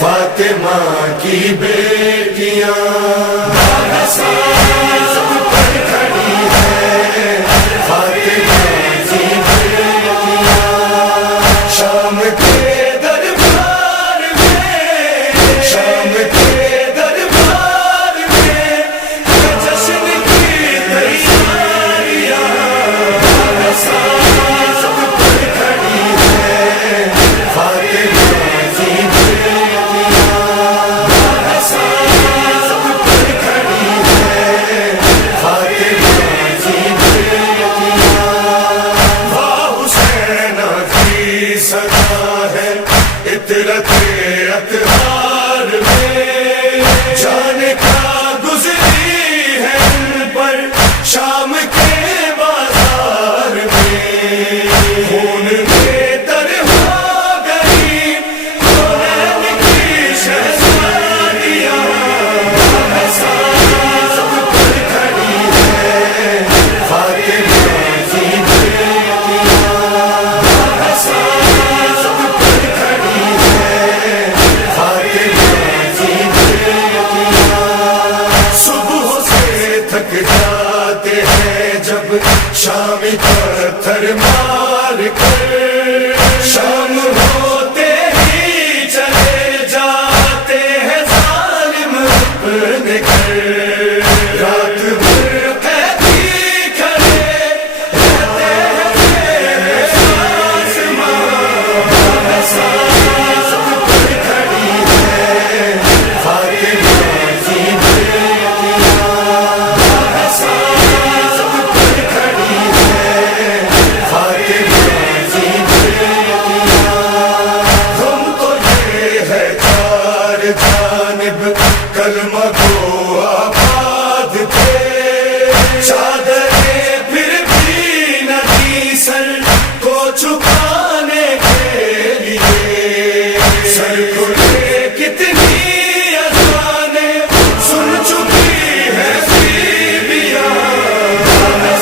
فاطمہ کی بیٹیاں سب پر کھڑی ہے، فاطمہ کی بیٹیاں شام کے دربار میں، شام کے دربار میں جشن کی تیاریاں سب پر کھڑی ہے، فاطمہ کی اطہار میں جان کا گزری ہے ان پر شام کے بازار میں، خون میں تر ہو گئی حسین کی شہزادیاں سب پر کھڑی ہے، فاطمہ کی بیٹیاں سب پر کھڑی ہے، صبح سے تھک جاتے ہیں جب شامی پتھر مار کر، شام ہوتے ہی چلے جاتے ہیں ظالم اپنے گھر، رات بھر قیدی کھڑے رہتے ہیں آسمان سب پر کھڑی ہے، فاطمہ کی بیٹیاں سب پر کھڑی ہے، فاطمہ کی بیٹیاں ہم تو یہ ہے چار جانب کلمہ کو آباد تھے، چادریں پھر بھی نہ دی سر کو چھپانے کے لیے، سر کو لے کتنی اذانیں سن چکی ہے بیویاں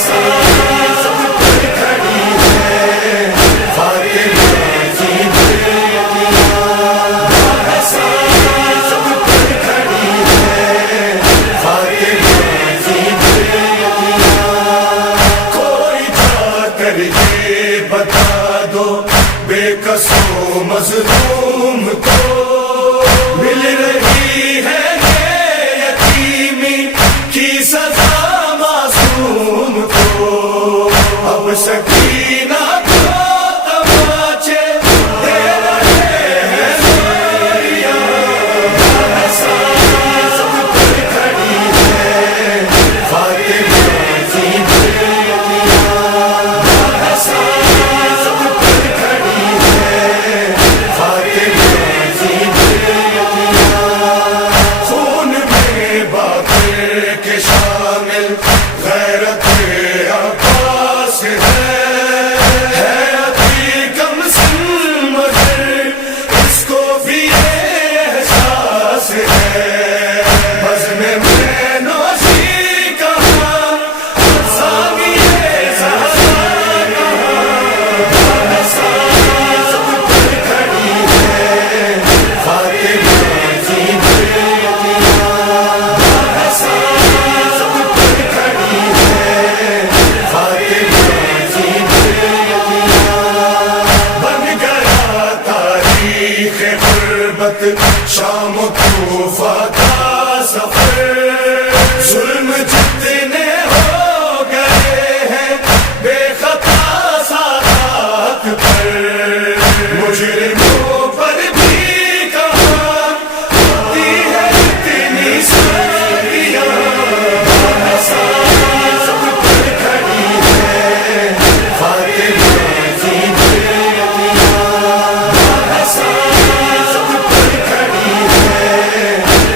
سب پر کھڑی ہے، فاطمہ کی بیٹیاں سب پر کھڑی ہے، فاطمہ کی بیٹیاں کوئی جا کر یہ بتا دو بے قصو مظلوم کو مل رہی ہے یہ یتیمی کی سزا معصوم کو، اب سکینہ کو تماچے دے رہے ہیں زوریاں سب پر کھڑی ہے، فاطمہ کی بیٹیاں سب پر کھڑی ہے، فاطمہ کی بیٹیاں خون میں باقر کے شامل غیرت عباس ہے ابھی کم سن مگر اس کو بھی یہ احساس ہے، بزم میں نوشی کہاں ثانیہ زہرا کہاں سب پر کھڑی ہے، فاطمہ کی بیٹیاں سب پر کھڑی ہے، فاطمہ کی بیٹیاں بن گیا تاریخ غربت شام و کوفہ کا سفر، ظلم جتنے ہو گئے ہیں بے خطا سادات پر، مجرموں پر بھی کہاں ہوتی ہے اتنی سختیاں سب پر کھڑی ہے، فاطمہ کی بیٹیاں سب پر کھڑی ہے،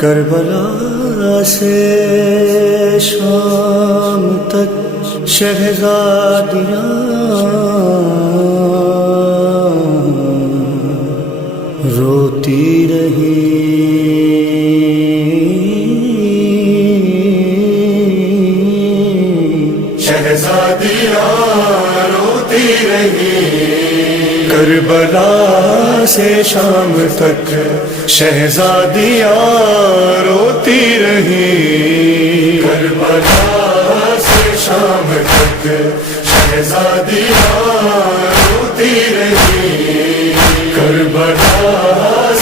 کربلا سے شام تک شہزادیاں روتی رہی شہزادیاں روتی رہی کربلا سے شام تک شہزادیاں روتی رہی کربلا سے شام تک شہزادیاں روتی رہی کربلا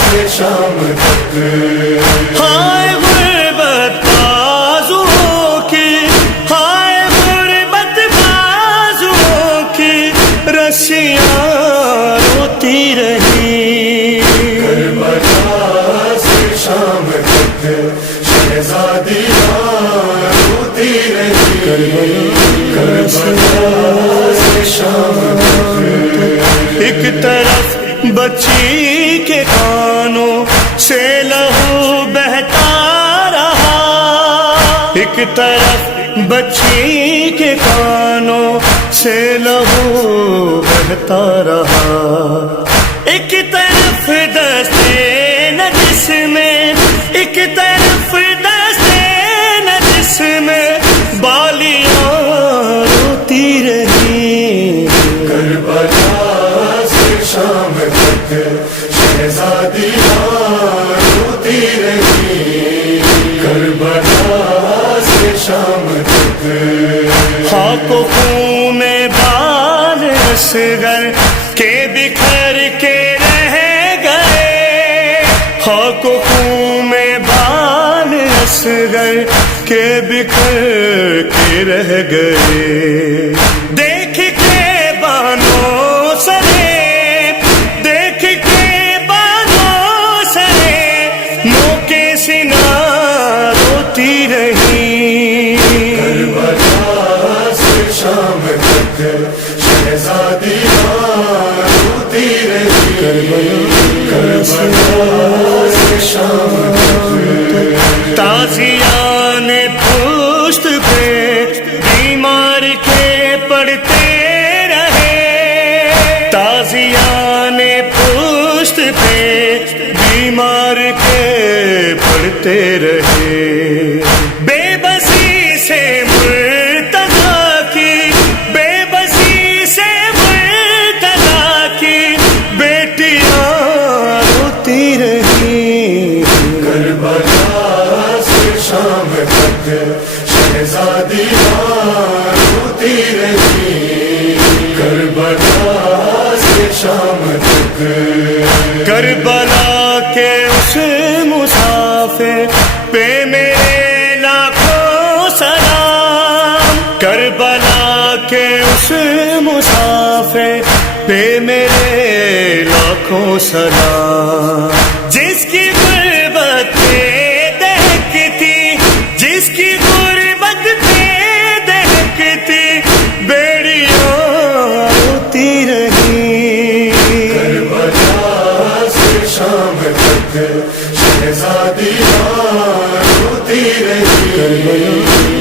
سے شام تک ہائے غربت بازوؤں کی ہائے غربت بازوؤں کی رسیاں روتی رہی کربلا سے شام تک شہزادیاں روتی رہی کربلا سے شام تک ایک طرف بچی کے کانوں سے لہو بہتا رہا ایک طرف بچی کے کانوں سے لہو بہتا رہا ایک طرف دستے نجس میں ایک طرف دستے نجس میں بالیاں روتی رہی کربلا سے شام تک شہزادیاں روتی رہی کربلا سے شام تک خاک و خون میں بال اصغر کے بکھر کے رہ گئے خاک و خون میں بال اصغر کے بکھر کے رہ گئے دیکھ کے بانوں سرے دیکھ کے بانوں سرے موقع سنا روتی رہی کربلا سے شام تک شہزادیاں روتی رہی کربلا سے شام تک تازیان پشت پہ بیمار کے پڑتے رہے تازیان پشت پہ بیمار کے پڑتے رہے بے بسی سے مرتضیٰ کی بے بسی سے مرتضیٰ کی بیٹیاں روتی رہی کربلا سے شام تک شہزادیاں روتی رہی کربلا سے شام تک کربلا کے اس مسافر پہ میرے لاکھوں سلام، جس کی غربت پہ دہکتی، جس کی غربت پہ دہکتی بیڑیاں روتی رہی، کربلا سے شام تک شہزادیاں روتی رہی،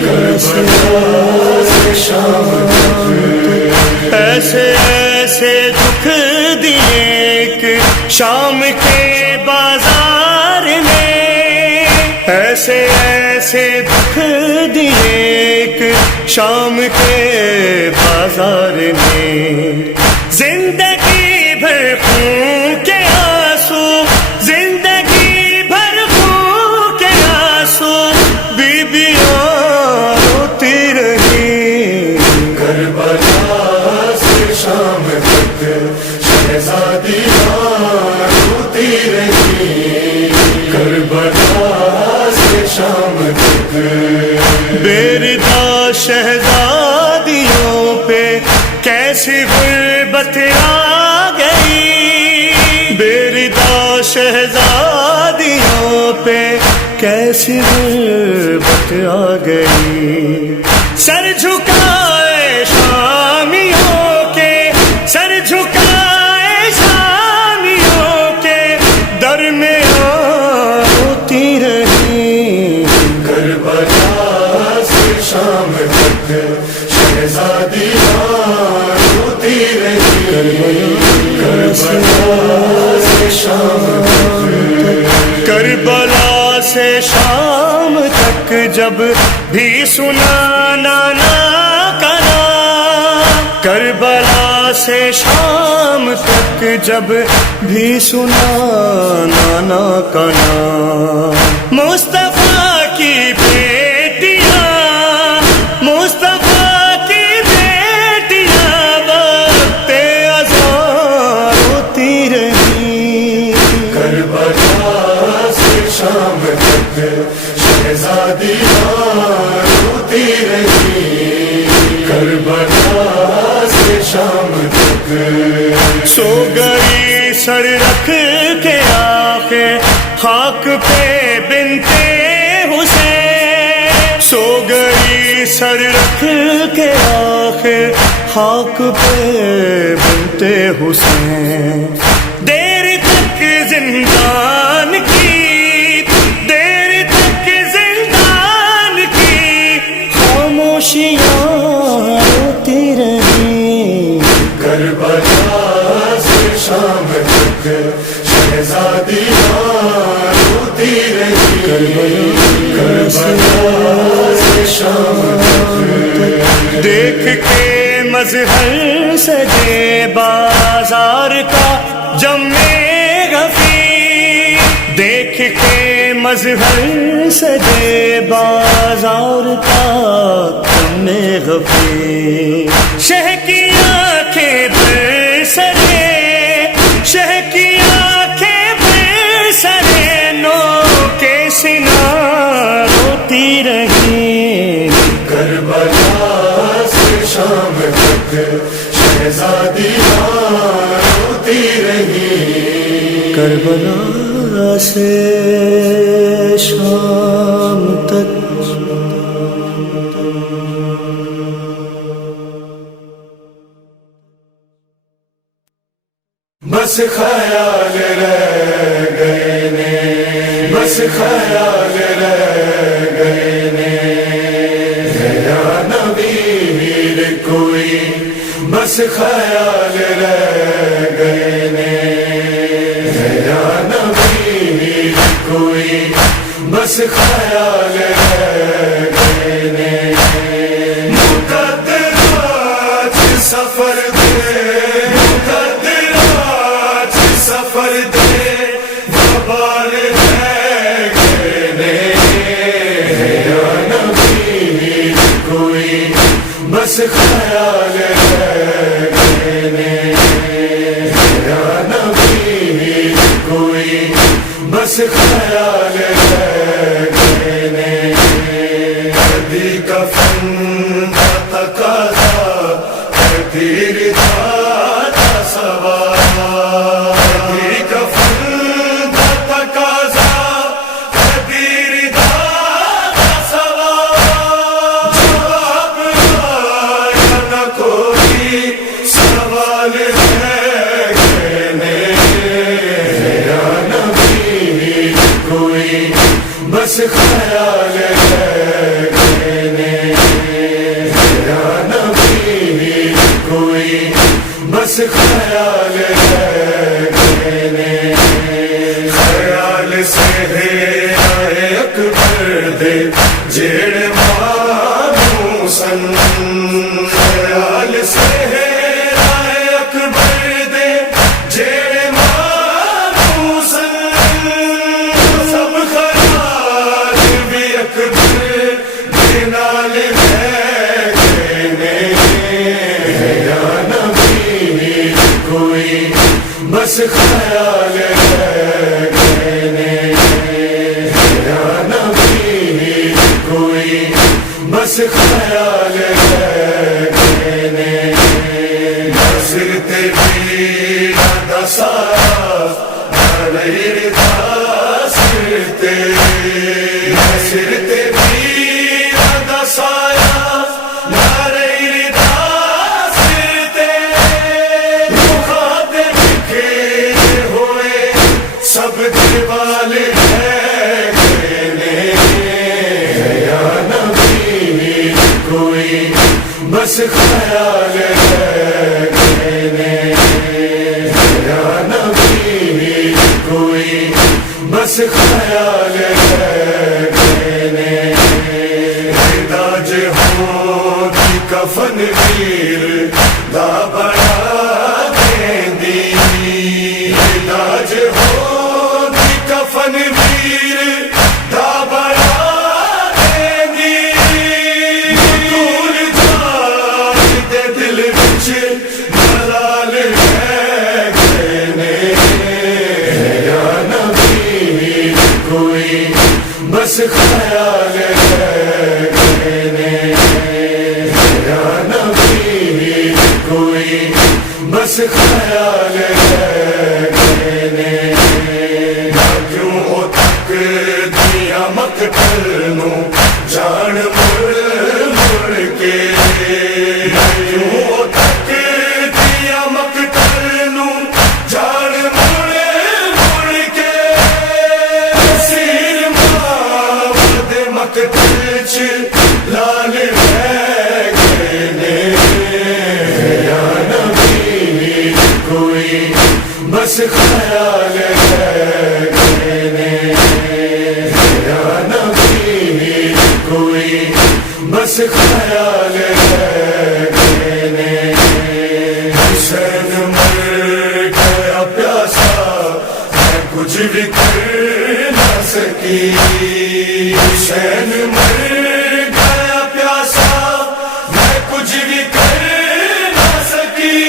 کربلا سے شام تک ایسے ایسے دکھ دیے کہ شام کے بازار میں، ایسے ایسے دکھ دیے کہ شام کے بازار میں، زندگی بھر خون کے آنسو، زندگی بھر خون کے آنسو بیبیاں روتی رہی، کربلا سے شام تک شہزادیاں روتی رہی، کربلا سے شام تک بیردا شہزادیوں پہ کیسی غربت آ گئی، بیردا شہزادیوں پہ کیسی غربت آ گئی، سر جھکائے شامیوں کے، سر جھکائے شامیوں کے درمیان روتی رہی، کربلا سے شام تک شہزادیاں روتی رہی، کربلا سے شام تک، کربلا سے شام تک جب بھی سنا نانا کا نام، کربلا سے شام تک جب بھی سنا نانا کا نام، مصطفیٰ کی بیٹیاں، مصطفیٰ کی بیٹیاں وقت اذان روتی رہی، کربلا سے شام تک شہزادیاں روتی رہی، کربلا سے شام تک سو گئی سر رکھ کے آنکھیں خاک پہ بنتے حسین، سو گئی سر رکھ کے آنکھیں خاک پہ بنتے حسین، دیر تک زندان کی، دیر تک زندان کی خاموشیاں روتی رہی، کربلا سے شام تک شہزادیاں روتی رہی، کربلا سے شام تک دیکھ کے مظہر سجے بازار کا جم غفیر، دیکھ کے مظہر سجے بازار کا جم غفیر، شہ کی آنکھیں بر سرے، شہ کی آنکھیں بر سرے نو کے سنا روتی رہی، کربلا سے شام تک شہزادیاں روتی رہی، کربلا سے شام تک بس خیال رہ گئے نے، بس خیال رہ گئے نے، یا نبی کوئی بس خیال رہ گئے نے، یا نبی کوئی بس خیال رہ گئے نے، مقدرات سفر دے، مقدرات سفر دے وبال رہ گئے نے، یا نبی کوئی بس خیال رہ گئے نے، یا نبی کوئی بس خیال رہ گئے نے، کبھی کفن کا تقاضا تقدیر تھا کوئی بس خیال ہے کہنے، یا نبی کوئی بس خیال ہے کہنے، خیال سے ہے اکبر دے جیڑ مانو سن، خیال سے ہے اکبر دے جیڑ مانو سن، سب خیال بھی اکبر دے نال ہے کہنے، یا نبی کوئی بس خیال ہے کہنے، یا نبی کوئی بس خیال ہے کہنے، ناصر تیری دسا غیر ناصر تیری، ناصر تیری دسایا غیر ناصر تیری، مخاطب لکھے ہوئے سب دیوال ہے کہنے، یا نبی کوئی بس خیال ہے کہنے، یا نبی کوئی بس خیال ہے کہنے، تاج ہو دی کفن ویر دا بڑا دیندی، تاج ہو دی کفن ویر دا بڑا دیندی، طول جان دے دل وچ ملال ہے کہنے، یا نبی کوئی بس خیال ہے کہنے، یا نبی کوئی بس خیال ہے کہنے، نہ کیوں ہو تک دیا مقتل نو جان مڑ مڑ کے، نہ کیوں ہو تک دیا مقتل نو جان مڑ مڑ کے، سیر محمد مقتل چ لال ہے کہنے، یا نبی کوئی بس خیال ہے کہنے، یا نبی کوئی بس خیال ہے کہنے، حسین مر گیا پیاسا میں کچھ بھی کر نہ سکی، حسین مر گیا پیاسا میں کچھ بھی کر نہ سکی،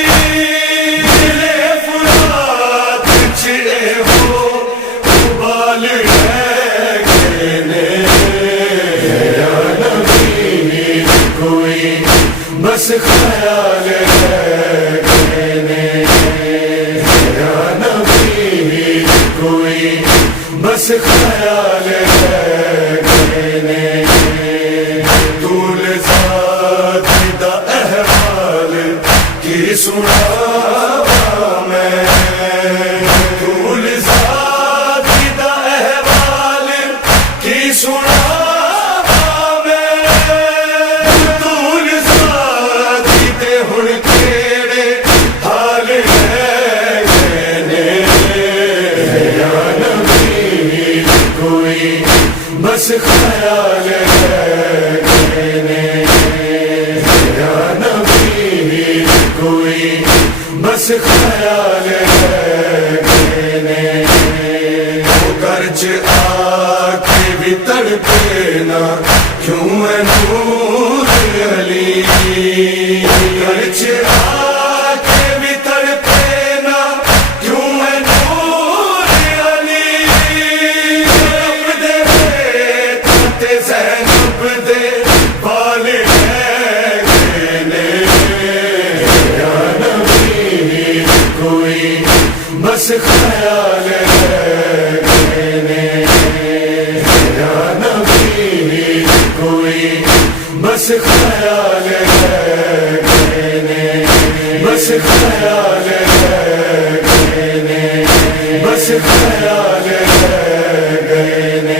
دلے فرات چڑے ہو ابال ہے کہنے، یا نبی کوئی بس خیال ہے کہنے، یا نبی کوئی بس خیال ہے کہنے، طول ذات دا احوال کی سناواں میں، طول ذات دا احوال کی سناواں میں، طول ذات تے ہن کیڑے حال ہے کہنے، یا نبی کوئی بس خیال ہے کہنے، یا نبی کوئی بس خیال ہے کہنے، وہ گرج آ کے بھی تڑپے نہ کیوں ہے نور علی، گرج آ کے بھی تڑپے نہ کیوں ہے نور علی، رب دے بیٹے زینب دے بال ہے کہنے، یا نبی کوئی بس خیال ہے کہنے، یا نبی کوئی بس خیال ہے کہنے، بس خیال ہے کہنے، بس خیال ہے کہنے۔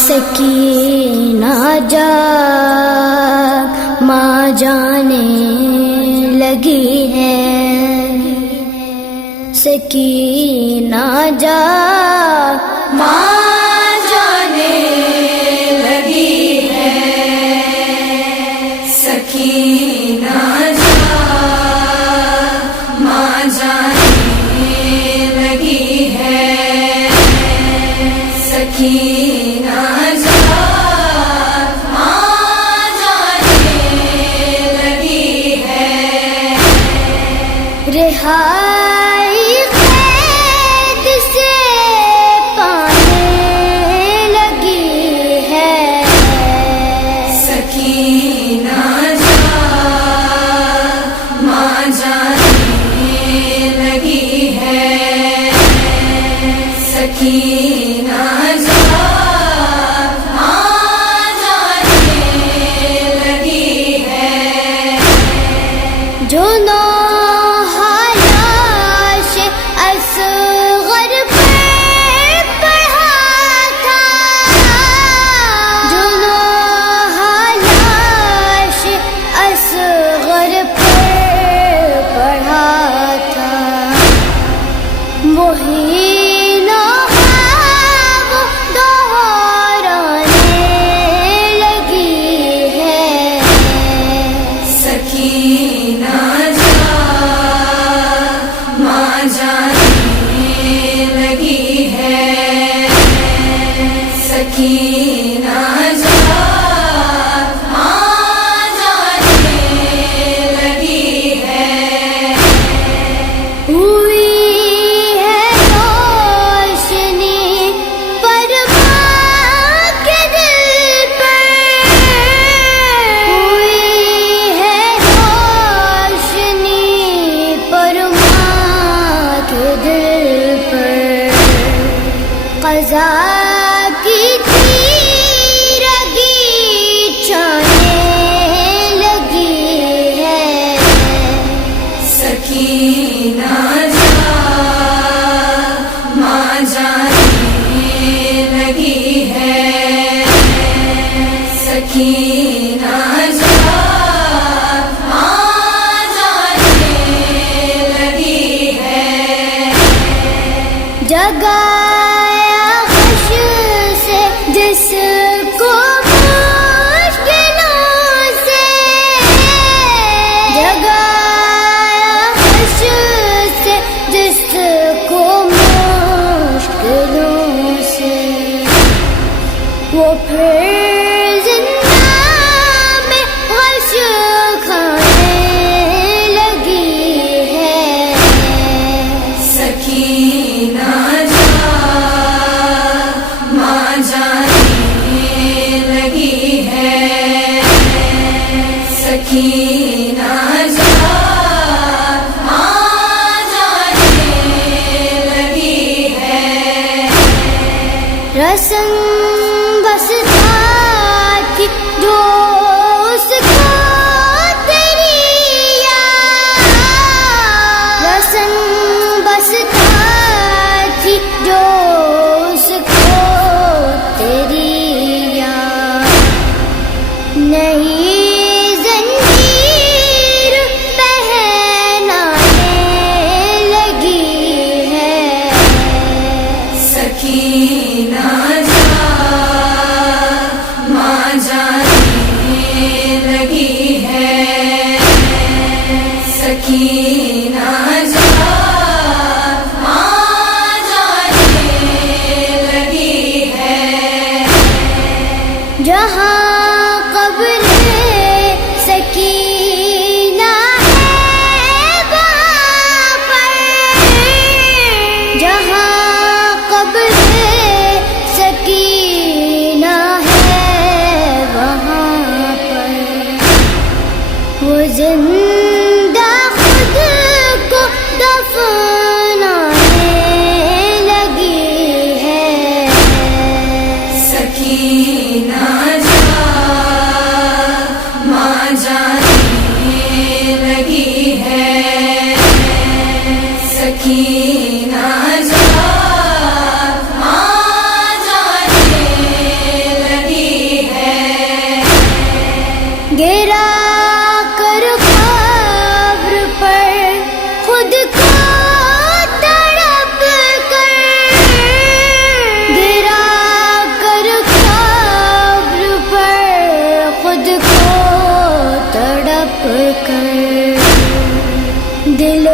سکینہ جاگ ماں جانے لگی ہے، سکینہ جاگ ماں جانے لگی ہے، سکینہ جاگ ماں جانے لگی ہے، سکینہ رہائی قید سے پانے لگی ہے، سکینہ جاگ ماں جانے لگی ہے، سکینہ جاگ ماں جانے لگی ہے، جو سکینہ جاگ ماں جانے لگی ہے، ہوئی ہے روشنی پر ماں کے دل پر، ہوئی ہے روشنی پر ماں کے دل پر، قضا کی تیرگی چھانے لگی ہے، سکینہ جاگ ماں جانے لگی ہے، سکینہ جاگ ماں جانے لگی ہے، جگہ جس کو مشکلوں سے جگایا، حشر سے جس کو مشکلوں سے، وہ پھر زندہ میں غش کھانے لگی ہے، سکینہ سکینہ جاگ ماں جانے لگی ہے، رسم بس تھی جو اس کو تیری یاد، رسم بس تھی جو اس کو تیری یاد، نہیں سکینہ جاگ دفنانے لگی ہے سکینہ جا ماں جانے لگی ہے سکینہ جا ماں جانے لگی ہے گرا کر قبر پر خود کو تڑپ کر گرا کر قبر پر خود کو تڑپ کر دل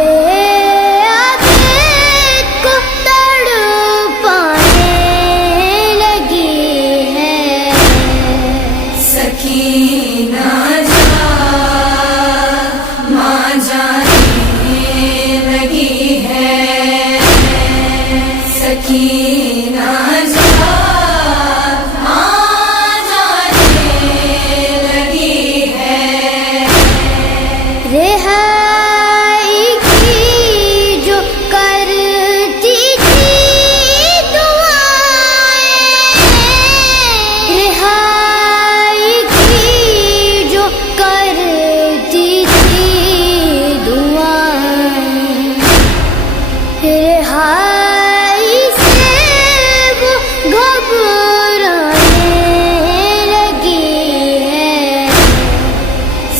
عابد کو تڑپانے لگی ہے سکینہ جا ماں جانے لگی ہے سکینہ جا ماں جانے لگی ہے رہائی کی جو کرتی تھی دعائیں رہائی کی جو کرتی تھی دعائیں رہائی سے وہ گھبرانے لگی ہے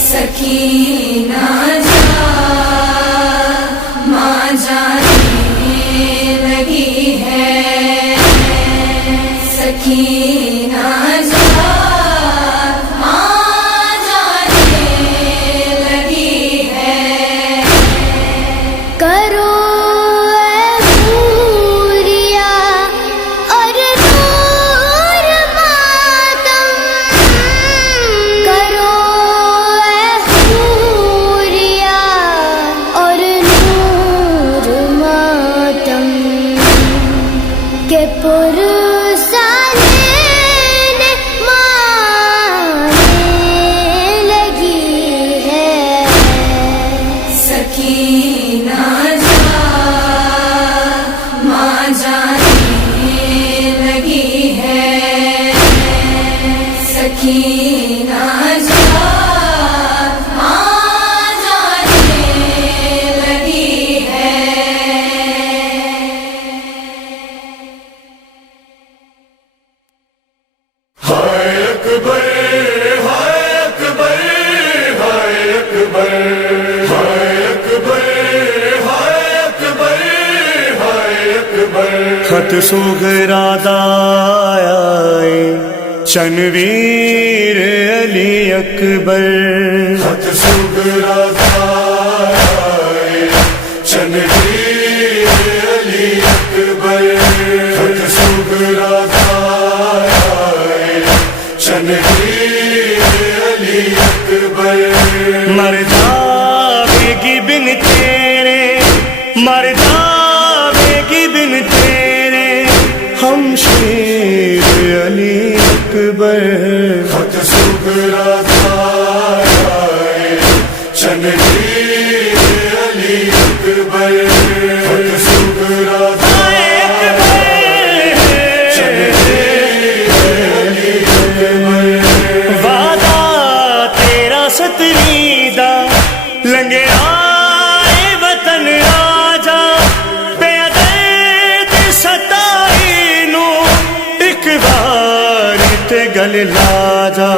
سکینہ جا ماں جانے لگی ہے سکینہ جا ماں جانے لگی ہے کرو اے حوریا اور نور ماتم کرو اے حوریا اور نور ماتم کہ پرسالین مانے لگی ہے سکینہ جا ماں جانے لگی ہے سکینہ جا ماں جانے لگی ہے ہائے اکبر ہائے اکبر ہائے اکبر ہائے اکبر ہائے اکبر ہائے اکبر خط سوگرادا آئے چنویر علی اکبر خط سوگرادا آئے چنویر علی اکبر خط سوگرادا چنویر علی اکبر مردا بیگی بن تیرے مردا بیگی بن تیرے ہم شیر علی اکبر خط سوگرادا آئے چنویر علی اکبر خط سوگرادا لنگے آئے وطن راجا پیدے ستائی نو ایک بار تے گل لاجا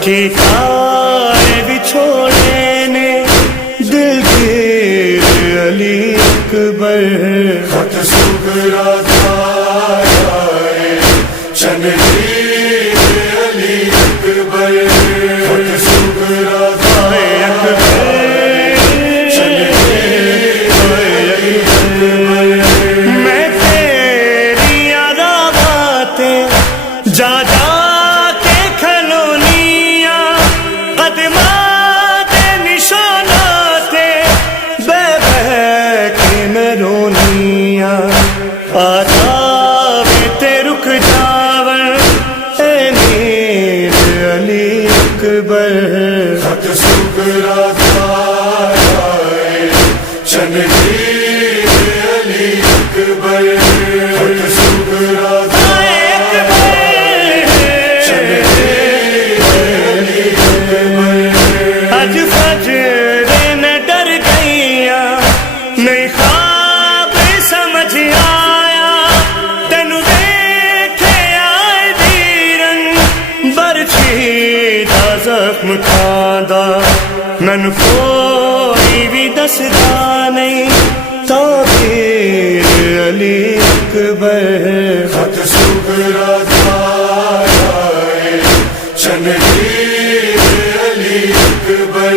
کی کارے بچھوڑے نے دل گیر علی اکبر خط سوگرادا آئے چنویر علی اکبر خط سوگرادا میں تیری یاد باتیں جا جا کے کھلونیاں قدمات نشانات بے بہ کے میں رونیاں آجا بیتے رک جاور اے میر علی اکبر خط سوگرادا آئے چنویر کوئی بھی دسدا نہیں تعبیر علی اکبر خط سغرا دارائے چنگیر علی اکبر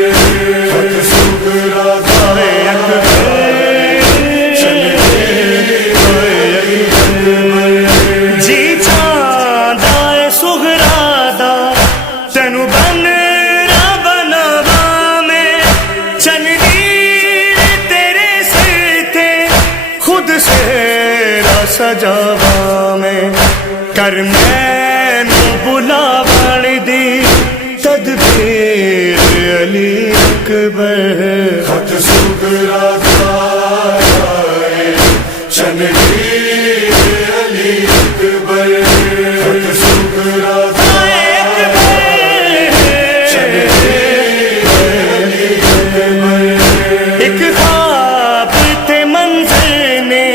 خط سغرا دارائے اکبر جی چاندائے سغرا دا تینو بن سجاوا میں کر میں بلا بڑ دی تدبیر علی اکبر خط سغرا دارائے چنگیر علی اکبر خط سغرا دارائے چنگیر علی اکبر ایک خواب تھے منظر نے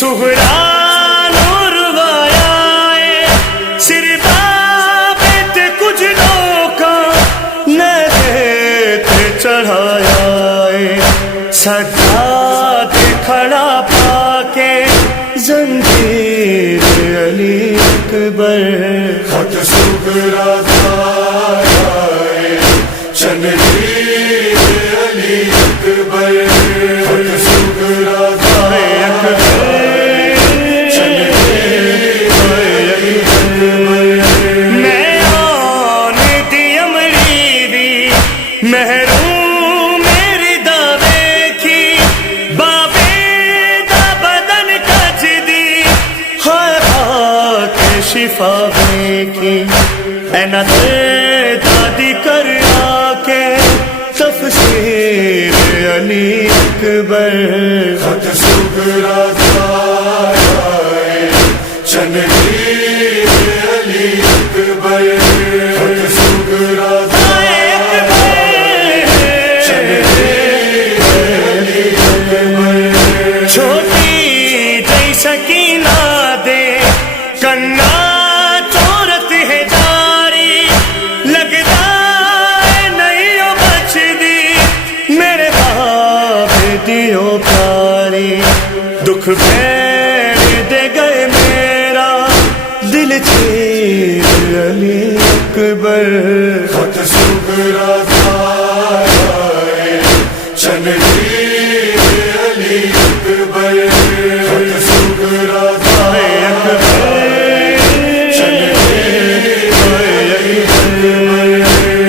سغرا سجاد کھڑا پا کے زنجیر علی اکبر خط سغرا دارائے چنگیر علی اکبر خط سغرا دارائے اکبر چنگیر علی اکبر میں آن دی امری دی محروم شفا کی اینا دادی کر آ کے تفسیر علی اکبر خط سغرا دارائے چنگیر علی اکبر خط سغرا دارائے چنگیر علی اکبر چھوٹی جی سکینہ دے کنا چورت ہے جاری لگتا ہے نہیں ہو بچ دی میرے باپ دیو پیاری دکھ پھیر دے گئے میرا دل چیر علی اکبر خط سغرا دارائے چنگیر علی اکبر خط سغرا دارائے اکبر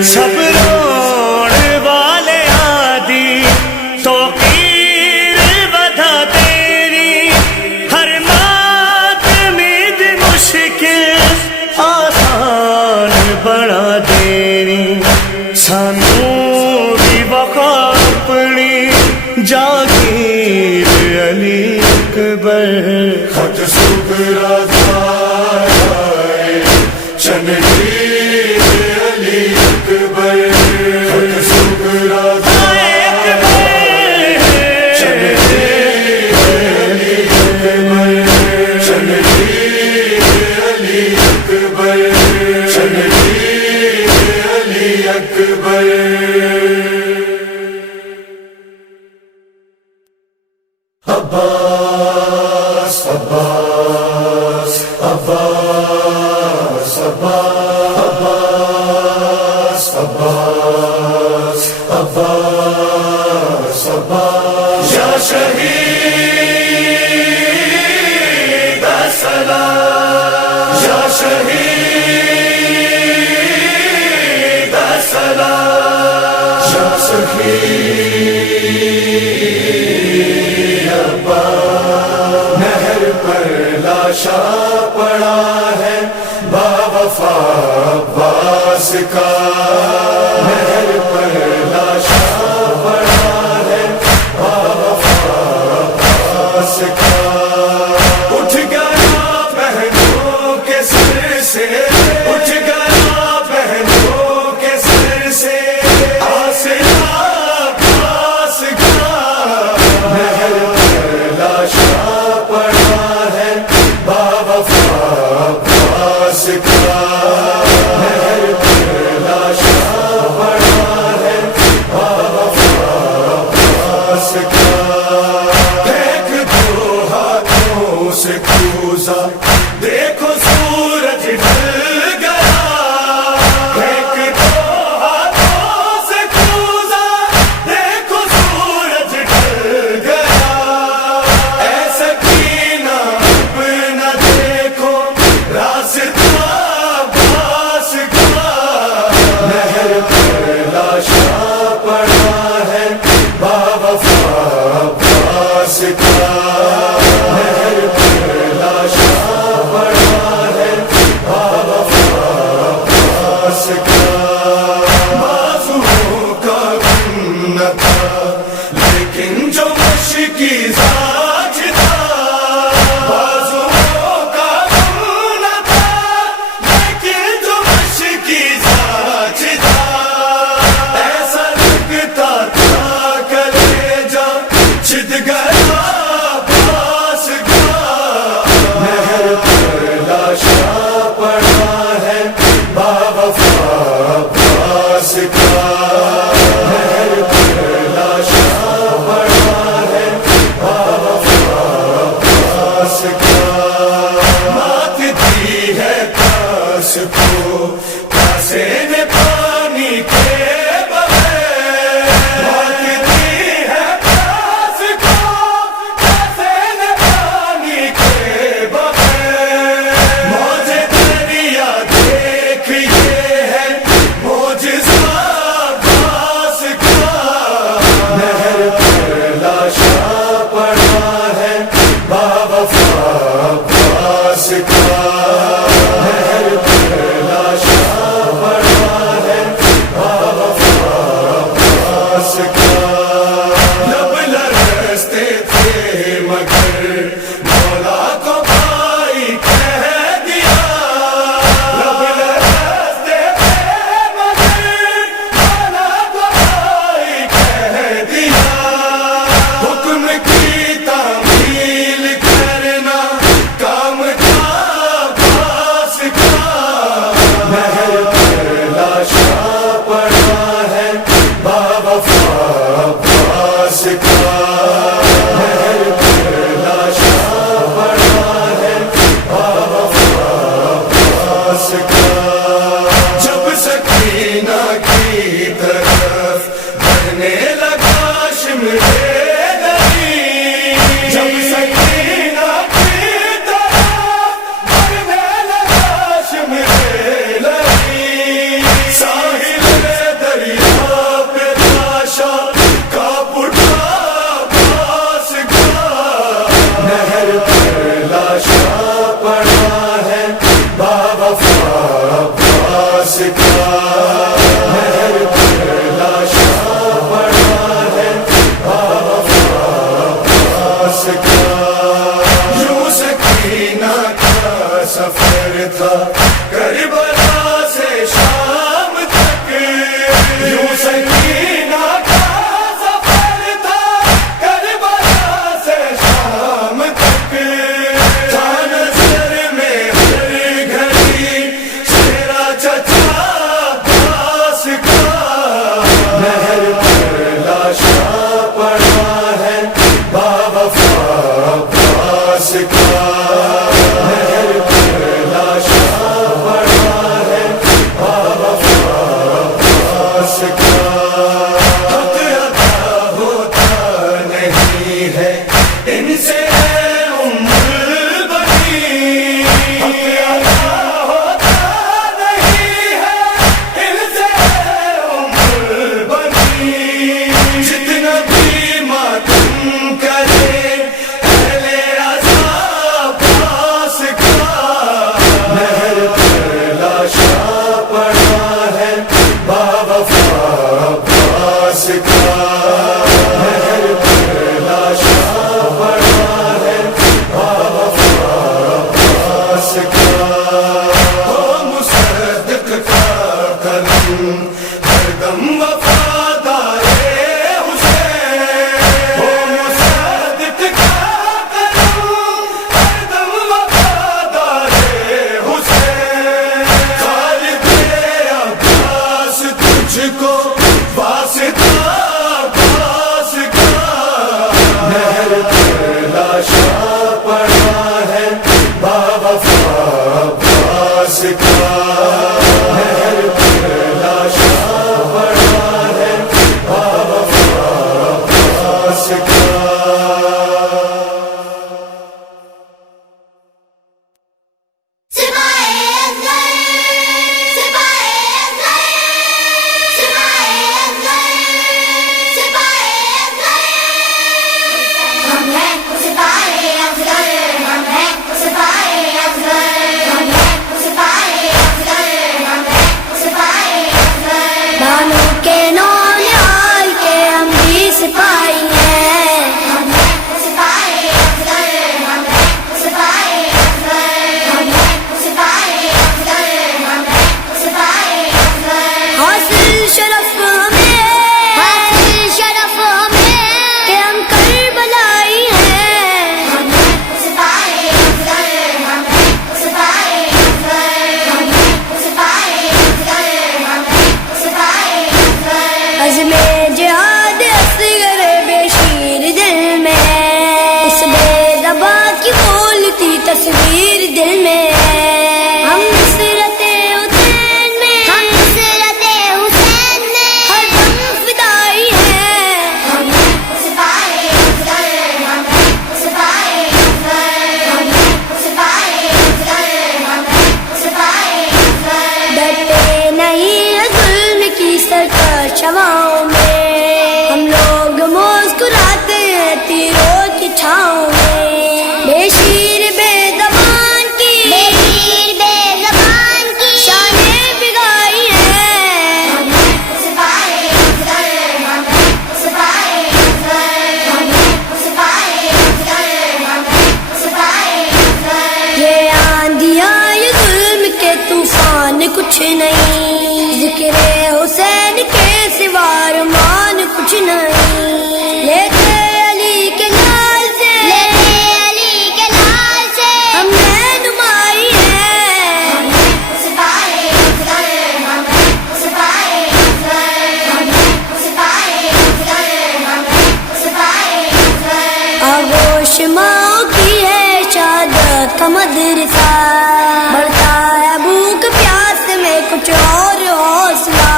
سب روڑ والے آدی توقیر ودا تیری ہر ماتمید مشکل آسان بڑا تیری سانو بھی وقا اپنی جاگیر علی اکبر خط سغرا دارائے چنگیر علی اکبر خط سغرا دارائے چنگیر علی اکبر چنگیر علی اکبر چنگیر علی اکبر عباس عباس عباس عباس عباس عباس عباس یا شہید سلام یا شہید سلام یا شہید عباس نہر پر لاشا پڑا ہے با وفا عباس کا نہر پر لاشا پڑا ہے با وفا عباس کا اٹھ گیا بہنوں کے سر سے اٹھ گیا بہنوں کے سر سے آسیا عباس کا نہر پر لاشا پڑا ہے با وفا عباس سے کوزا دیکھو سورج ڈھل گیا ایک دو ہاتھوں سے کوزا دیکھو سورج ڈھل گیا ایسا کینا اب نہ دیکھو راستہ عباس کا نہر پر لاشا پڑا ہے باوفا عباس کا نہر پر لاشا پڑا ہے باوفا عباس کا بازوؤں کا غم نہ تھا لیکن جو مشکی زاج تھا بازوؤں کا غم نہ تھا لیکن جو مشکی زاج تھا ایسا لگتا تھا کلیجا چھد گیا عباس کا نہر پر لاشا پڑا ہے باوفا عباس کا نہر پر لاشا پڑا ہے باوفا عباس کا مات دی ہے کاس کو کاسے نے پانی کے بغیر مات دی ہے کاس کو کاسے نے پانی کے بغیر موج دریا دیکھ یہ ہے معجزہ عباس کا نہر پر لاشا پڑا ہے باوفا عباس کا نہر پر لاشا پڑا ہے باوفا عباس کا لب لرزتے تھے مگر مولا کو بھائی کہہ دیا لب لرزتے تھے مگر مولا کو بھائی کہہ دیا حکم کی تعمیل کرنا کام تھا عباس کا نہر پر لاشا پڑا ہے باوفا عباس کا نہر پر لاشا پڑا ہے باوفا عباس کا جب سکینہ کی طرف بڑھنے لگا شملے نہیں جب سکینہ کی طرف بڑھنے لگا شملے نہیں ساحل دریا پہ لاشا کا پٹا عباس کا نہر پر لاشا پڑا ہے باوفا عباس کا نہر پر لاشا پڑا ہے باوفا عباس کا یوں سکینہ کا سفر تھا کربلا سے شام تک یوں سکینہ کا سفر تھا کربلا سے شام تک تھا نظر میں ہر گھڑی چہرہ چچا عباس کا نہر پر لاشا پڑا ہے باوفا عباس کا نہر پر لاشا پڑا ہے باوفا عباس کا حق ادا ہوتا نہیں ہے ان سے ام البنی حق ادا ہوتا نہیں ہے ان سے ام البنی جتنا بھی ماتم کرے اہل عذاب کچھ نہیں، ذکر حسین کے سوا ارمان کچھ نہیں، لیتے علی کے لال سے، لیتے علی کے لال سے ہم رہنمائی ہے، آغوش ماں کی ہے شہادت کا مدرسہ، بڑھتا ہے بھوک پیاس میں کچھ اور حوصلہ،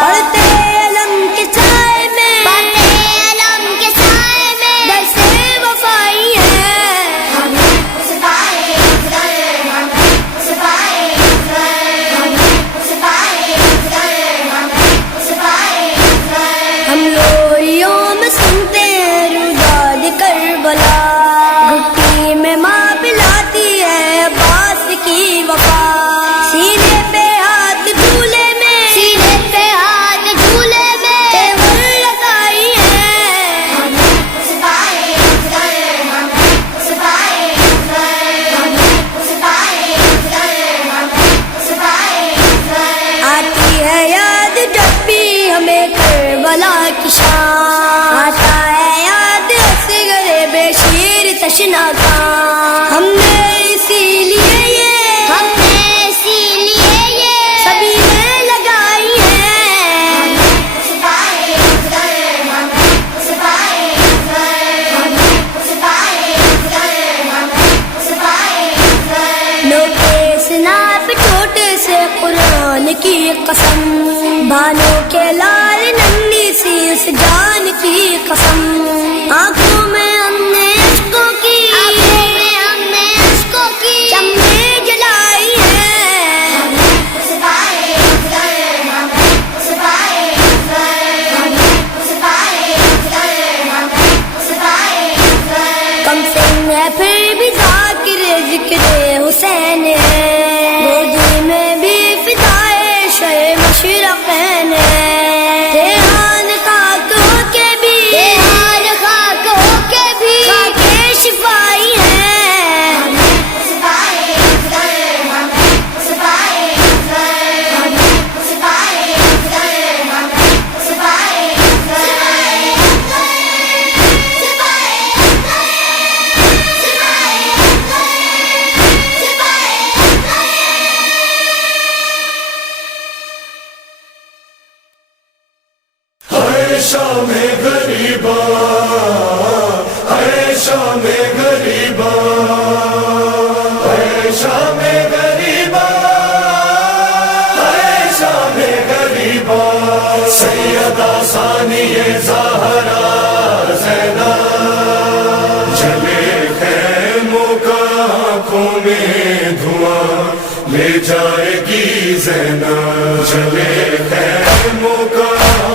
پڑھتے علم کے سائے میں، پڑھتے علم کے سائے میں درس وفائی ہے، ہم لوریوں میں سنتے ہیں روداد کربلا، گھٹی میں ماں پلاتی ہے عباس کی وفا، سینے پہ ہاتھ جھولے میں، سینے پہ ہاتھ جھولے میں تیور رسائی ہے، آتی ہے یاد جب بھی ہمیں کربلا کی شان، آتا ہے یاد اصغر بے شیر تشنا کا، ہم نے اسی لیے یہ، ہم نے اسی لیے یہ سبھی نے لگائی ہے، نوٹے سناپ چھوٹے سے قرآن کی قسم، بانوں کے لال ننھی سی اس جان کی قسم، آنکھوں میں ہم نے اشکوں کی، آنکھوں میں ہم نے اشکوں کی شمعیں جلائی ہے، کم سن ہے پھر بھی ذاکر ذکر حسین ہے، گودی میں بھی فدائے شہ مشرقین ہے، ریحان خاک ہو کے بھی، ریحان خاک ہو کے بھی خاک شفائی ہے، ہے شام غریباں، ہے شام غریباں، ہے شام غریباں، ہے شام غریباں، سیدہ ثانیہ زہرا زینب، جلے خیموں کا آنکھوں میں دھواں لے جائے گی زینب، جلے خیموں کا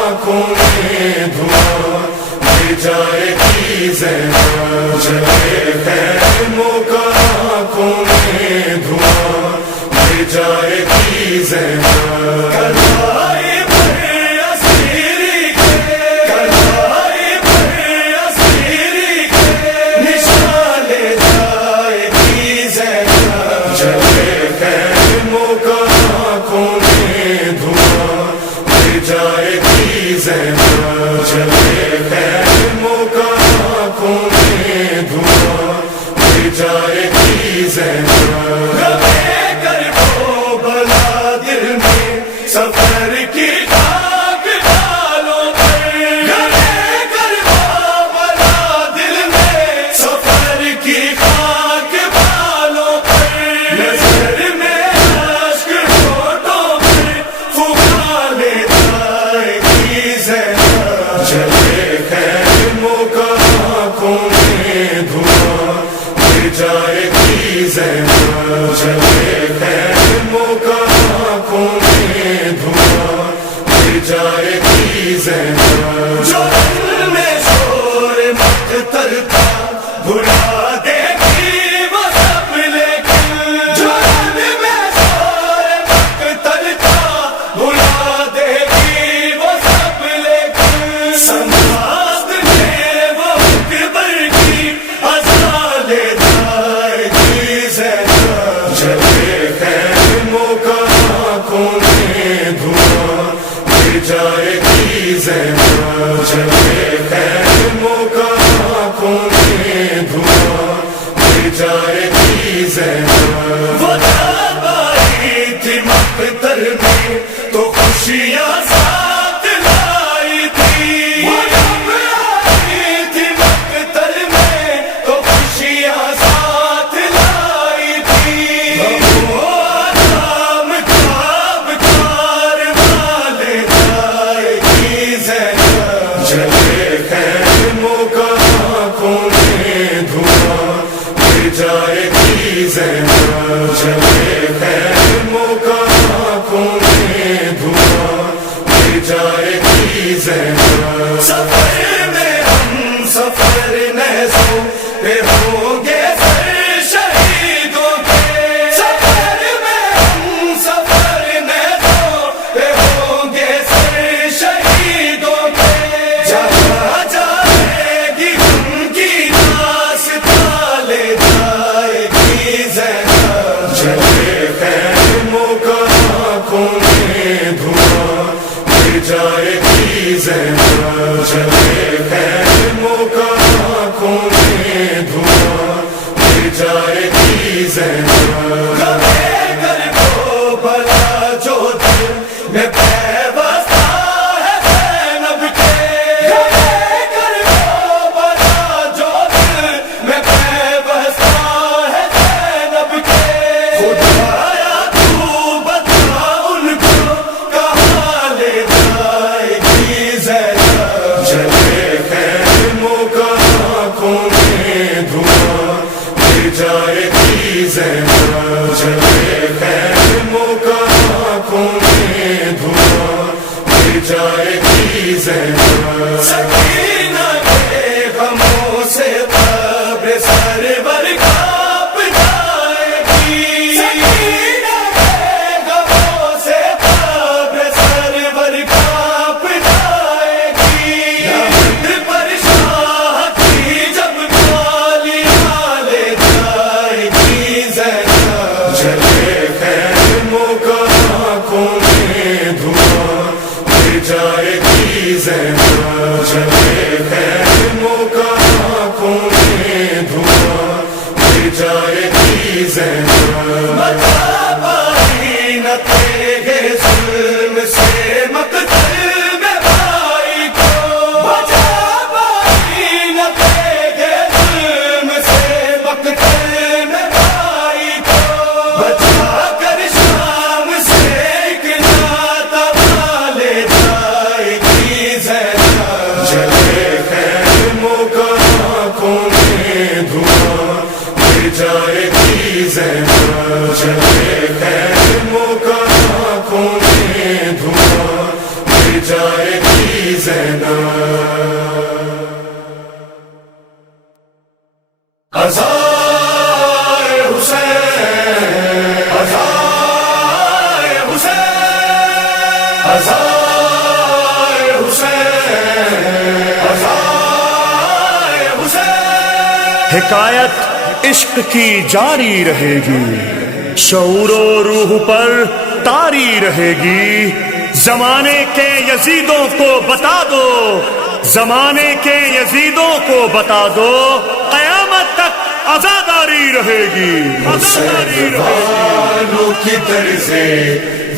آنکھوں میں دھواں لے جائے گی زینب، جلے خیموں کا آنکھوں میں دھواں لے جائے گی زینب، کلائی بھر اسیری کے، کلائی بھر اسیری کے نشان لے جائے گی زینب، جلے خیموں کا آنکھوں میں دھواں لے جائے گی زینب، جلے خیموں کا آنکھوں میں دھواں لے جائے گی زینب، لبے کر وہ بلا دل میں سفر کی خاک ڈالوں پر، لبے کر وہ بلا دل میں سفر کی خاک بالوں پر، نظر میں اشک ٹھوٹوں پر پھکا لے جائے گی زینب، جلے خیموں کا آنکھوں میں دھواں لے جائے گی زینب، جلے خیموں کا آنکھوں میں دھواں لے جائے گی زینب، جو دل میں شور مقتل تھا بھلا دے گی وہ سب، لیکن جو دل میں شور مقتل تھا بھلا دے گی وہ سب، لیکن سماعت میں وہ اکبر کی عزا لے جائے گی زینب، جلے جائے گی زینب وہ جب آئی تھی مقتل میں تو خوشیاں ساتھ لائی تھی وہ جب آئی تھی مقتل میں تو خوشیاں ساتھ لائی تھی وہ آرام خواب کار والے جائے گی زینب جلے خیموں کا آنکھوں میں دھواں لے جائے گی زینب جلے خیموں کا آنکھوں میں دھواں لے جائے گی زینب سفر میں ہم سفر نیزوں پہ ہوں گے سر شہیدوں کے سفر میں ہم سفر نیزوں پہ ہوں گے سر شہیدوں کے جہاں جائے گی ان کی داستان لے جائے گی زینب جلے خیموں کا آنکھوں میں دھواں لے جائے گی زینب جلے خیموں کا آنکھوں میں دھواں لے جائے گی زینب غمِ کربو بلا جو دل میں پیوستہ ہے زینب کے غمِ کربو بلا جو دل میں پیوستہ ہے زینب کے خدایا تو بتا ان کو کہاں لے جائے گی زینب جلے خیموں کا آنکھوں میں دھواں لے جائے گی زینب جلے خیموں کا آنکھوں میں دھواں لے جائے گی زینب سکینہ کے غموں سے قبر سرور کانپ جائے گی سکینہ کے غموں سے قبر سرور کانپ جائے گی لحد پر شاہ کی جب گالیاں لے جائے گی زینب جلے خیموں کا آنکھوں میں دھواں لے جائے گی زینب جلے خیموں کا آنکھوں میں دھواں لے جائے گی زینب متا پائی نہ تیرے ظلم سے مقتل میں بھائی کو بچا پائی نہ تیرے ظلم سے مقتل میں بھائی کو بچا کر شام سے ایک ناتواں لے جائے گی زینب جلے خیموں کا آنکھوں میں دھواں لے جائے گی زینب جلے خیموں کا آنکھوں میں دھواں لے جائے گی زینب عزائے حسین عزائے حسین عزائے حسین عزائے حسین حکایت عشق کی جاری رہے گی شعور و روح پر طاری رہے گی زمانے کے یزیدوں کو بتا دو زمانے کے یزیدوں کو بتا دو قیامت تک عزاداری رہے گی عزاداری رہے والوں کی طرز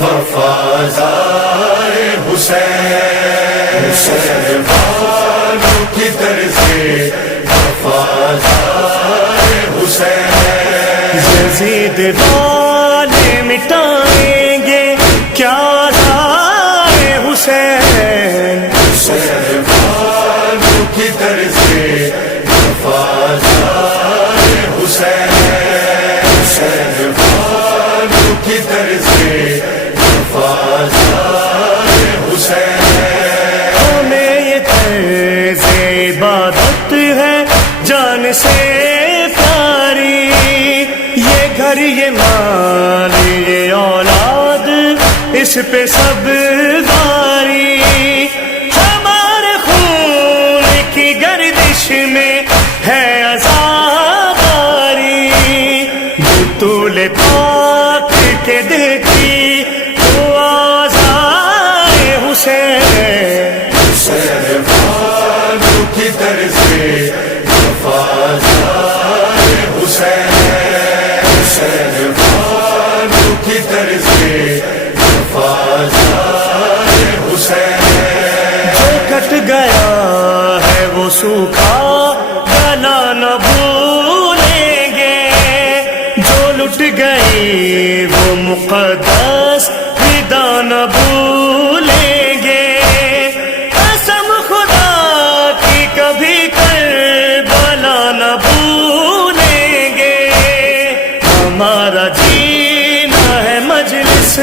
وفازائے حسین حسین والوں کی طرز وفازائے حسین یزید والے مٹائیں گے کیا ذائے حسین حسین والوں کی طرز وفازائے حسین حسین والوں کی طرز وفازائے حسین ہمیں یہ طرز عبادت ہے جان سے پیاری یہ گھر یہ مال یہ اولاد اس پہ سب داری ہمارے خون کی گردش میں ہے عزاداری بطول پاک کے دل کی تو آزائے حسین حسین والوں کی طرز وفازائے حسین لٹ گئی وہ مقدس فدا نہ بھولیں گے، قسم خدا کی کبھی کربلا نہ بھولیں گے، ہمارا جینا ہے مجلس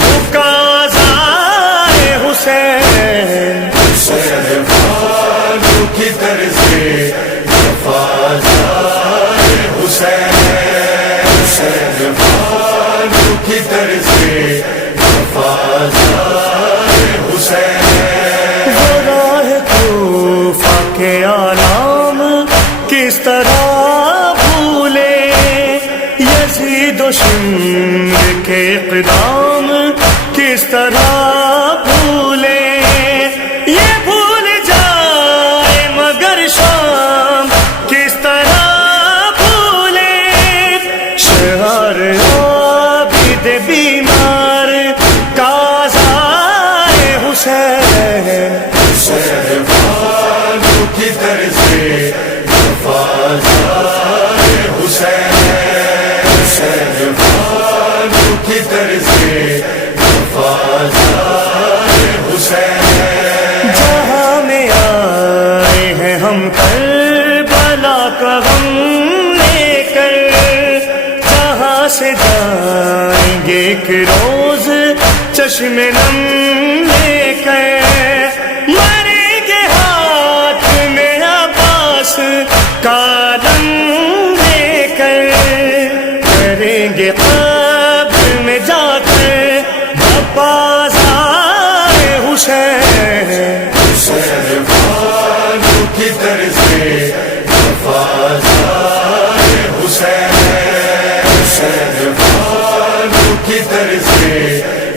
مقاضائے حسین، حسین والوں کی طرز وفادار حسین، حسین والوں کی طرز وفادار حسین، وہ راہ کوفہ کے آلام کس طرح بھولے، یزید و شمر کے اقدام کس طرح بھولے، یہ بھول جائے مگر شام کس طرح بھولے، شہر عابد بیمار قاضائے حسین، حسین والوں کی طرز وفادار حسین، حسین والوں کی طرز وفادار حسین، جہاں میں آئے ہیں ہم کربلا کا غم لے کر، جہاں سے جائیں گے ایک روز چشم نم لے کر، مریں گے ہاتھ میں عباس کا علم لے کر، کریں گے قبر میں جا کر بازائے حسین، حسین والوں کی طرز وفادار حسین، حسین والوں کی طرز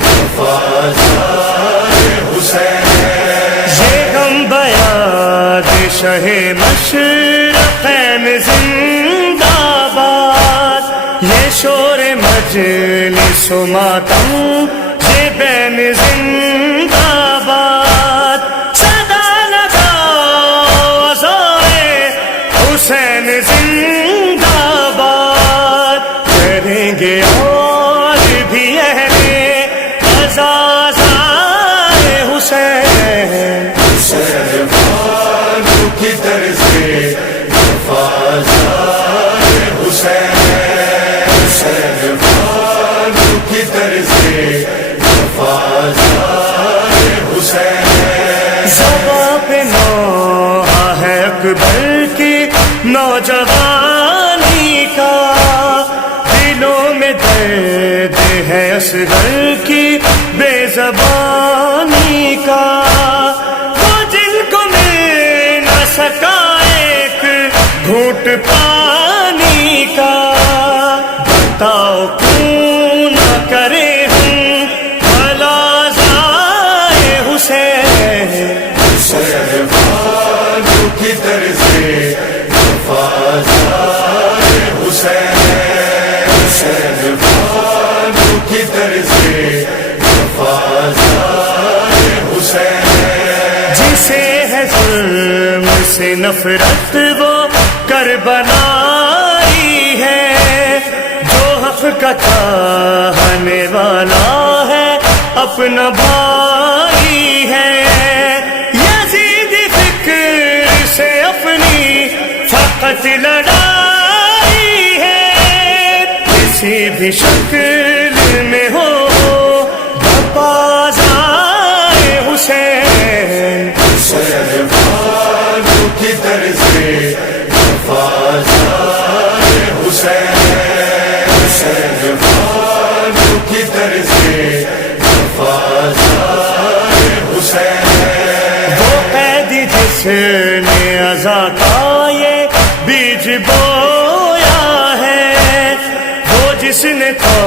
وفادار حسین، یہ غم بیاد شہ مشرقین زندہ باد، یہ شور مجلس و ماتم یہ بین زندہ باد، صدا لگاؤ عزائے حسین زندہ باد، کریں گے اور بھی اہل عزازائے حسین، حسین والوں کی طرز وفادار حسین، حسین والوں کی طرز وفادار حسین، زباں پہ نوحہ ہے اکبر کی نوجوانی کا، دلوں میں درد ہے اصغر کی بے زبانی کا، وہ جن کو مل نہ سکا ایک گھونٹ پانی کا، بتاؤ کیوں نہ کرے ہم بھلا ضائع حسین، حسین والوں کی طرز وفادار حسین، حسین والوں کی طرز وفادار حسین، جسے ہے ظلم سے نفرت وہ کربلائی ہے، جو حق کا چاہنے والا ہے اپنا بھائی ہے، یزید فکر سے اپنی فقط لڑائی ہے، کسی بھی شکل میں ہو بازائے حسین، حسین والوں کی طرز وفادار حسین، حسین والوں کی طرز وفادار حسین، وہ قیدی جس نے عزا کا یہ بیج بویا ہے، وہ جس نے تو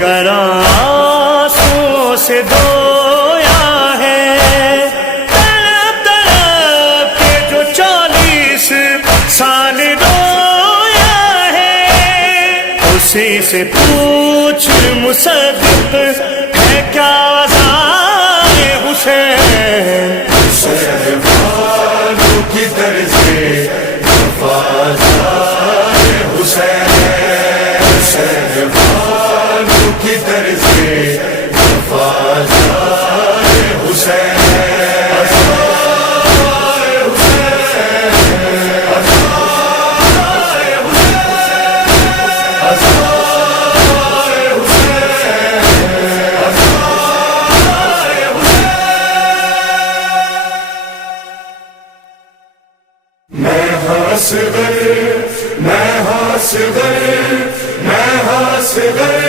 گراں آنسوؤں سے دھویا ہے، تڑپ تڑپ کے جو 40 سال رویا ہے، اسی سے پوچھ مصدق ہے کیا ضائع حسین، حسین والوں کی طرز وفادار حسین، حسین حاصغر میں حاصغر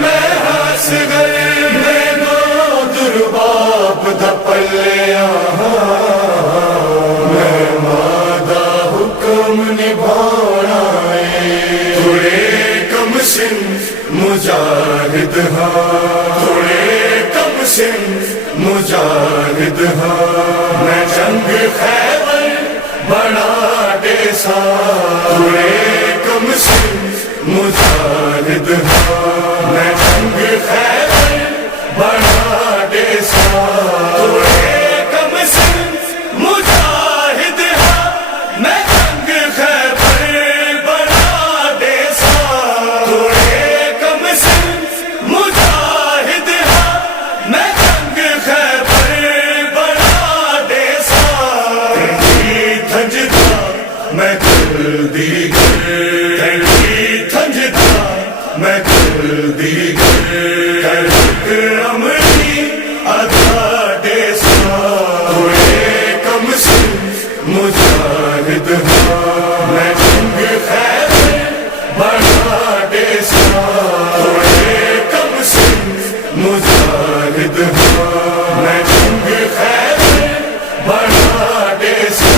میں حاصغر میں نادر باپ دا پلیا میں مادہ حکم نبھانا تھوڑے کم سن مجاہد تھوڑے کم سن مجاہد میں جنگ خیبر بڑا ڈیسا تھوڑے کم سن مجاہد میں جنگ خیبر بڑا ڈیسا تھوڑے کم سن مجاہد میں جنگ خیبر بڑا ڈیسا تھوڑے کم سن مجاہد میں جنگ خیبر بڑا ڈیسا تھنجتا میں کر دیگر تھنجتا میں کر دیگر امری ادا ڈیسا تھوڑے کم سن مجاہد میں جنگ خیبر بڑا ڈیسا تھوڑے کم سن مجاہد میں جنگ خیبر بڑا ڈیسا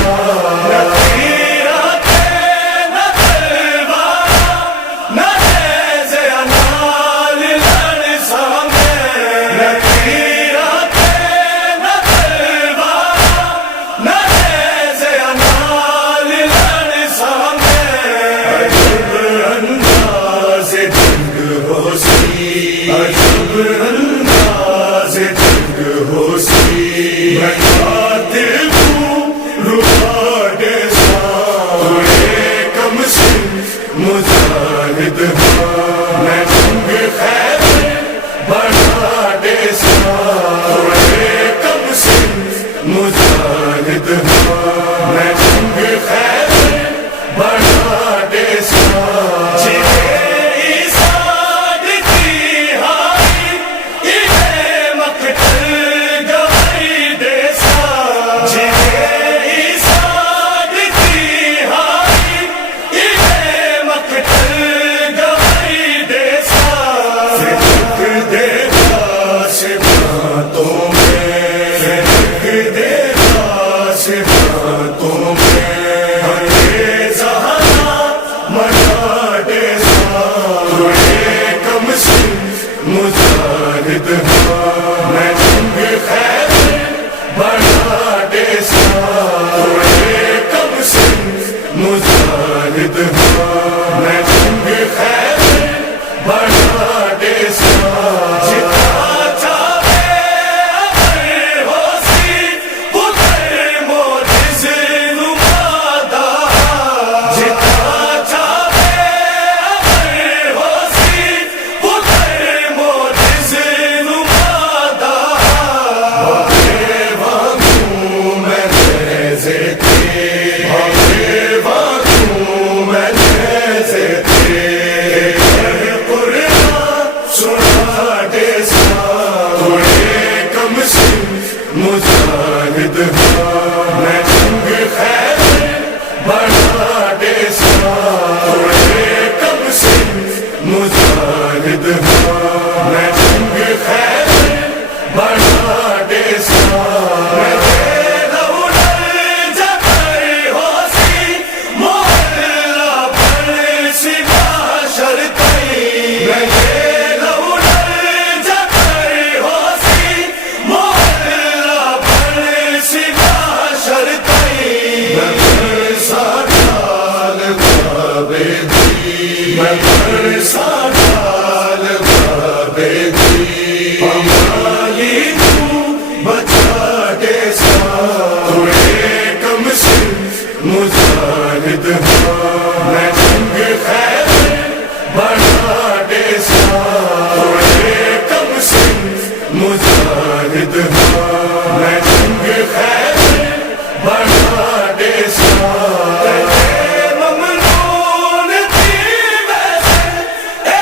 مجاہد میں جنگ خیبر بڑا ڈیسا تھوڑے کم سن مجاہد میں جنگ خیبر بڑا ڈیسا مجاہد میں جنگ خیبر بڑا ڈیسا تھوڑے کم سن مجاہد میں جنگ خیبر بڑا ڈیسا جتنا چاہے اگر ہوسی پتر موجز نمادا جتنا چاہے اگر ہوسی پتر موجز نمادا بھاگے واگوں میں نیزے تھے بھاگے واگوں میں نیزے تھے سنا ڈیسا تھوڑے کم سن مجاہد میں جنگ خیبر بڑا ڈیسا تھوڑے کم سن مجاہد میں جنگ خیبر بڑا ڈیسا مجاہد میں جنگ خیبر بڑا ڈیسا تھوڑے کم سن مجاہد میں جنگ خیبر بڑا ڈیسا ممنون تھی ویسے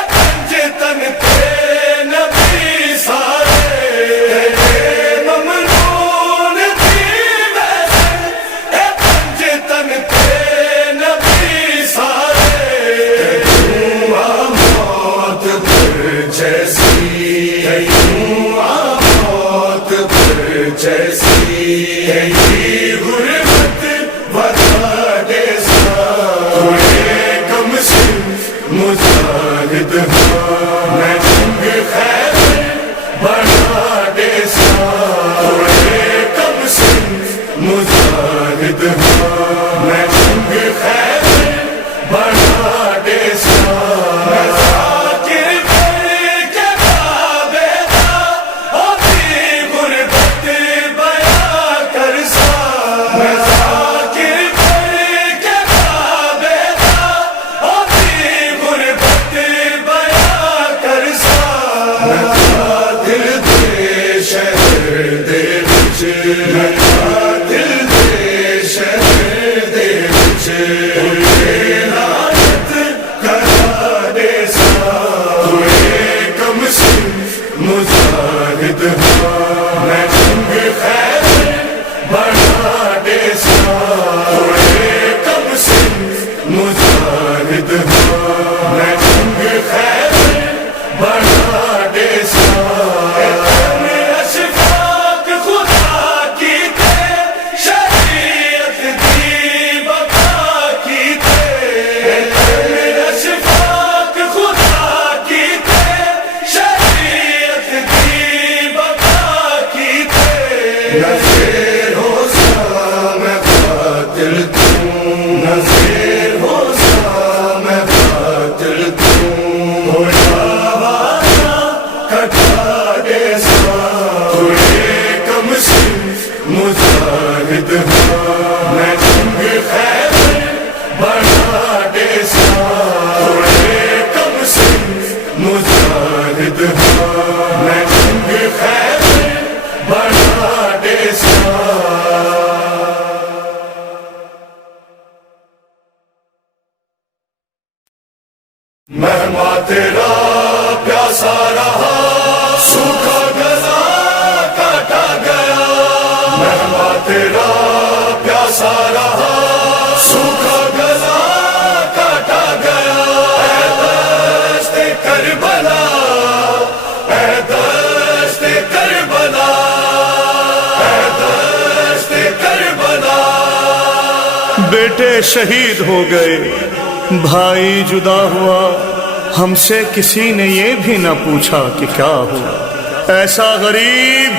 جیسی ہے یہ غربت بتا دے سارے کم سن مجاہد ہاں میں جنگ خیبر بنا دے سارے کم سن مجاہد ہاں میں جنگ خیبر بنا دے سارے مجاہد ہاں میں جنگ خیبر بنا دے سارے کم سن مجاہد ہاں میں جنگ خیبر بنا دے سارے اشفاق خدا کی تھے شریعت کی بقا کی تھے اشفاق خدا کی تھے شریعت کی بقا کی تھے نظیر ہو سا میں قاتل توں نظیر ہو سا میں قاتل توں ہو جاوانا کٹا دے سارے کم سن مجاہد ہاں میں جنگ خیبر بنا دے سارے کم سن مجاہد ہاں میں جنگ خیبر بنا دے مہما تیرا پیاسا رہا سوکھا گلا کاٹا گیا مہما تیرا پیاسا رہا سوکھا گلا کاٹا گیا اے دشت کربلا اے دشت کربلا اے دشت کربلا بیٹے شہید ہو گئے بھائی جدا ہوا ہم سے کسی نے یہ بھی نہ پوچھا کہ کیا ہوا ایسا غریب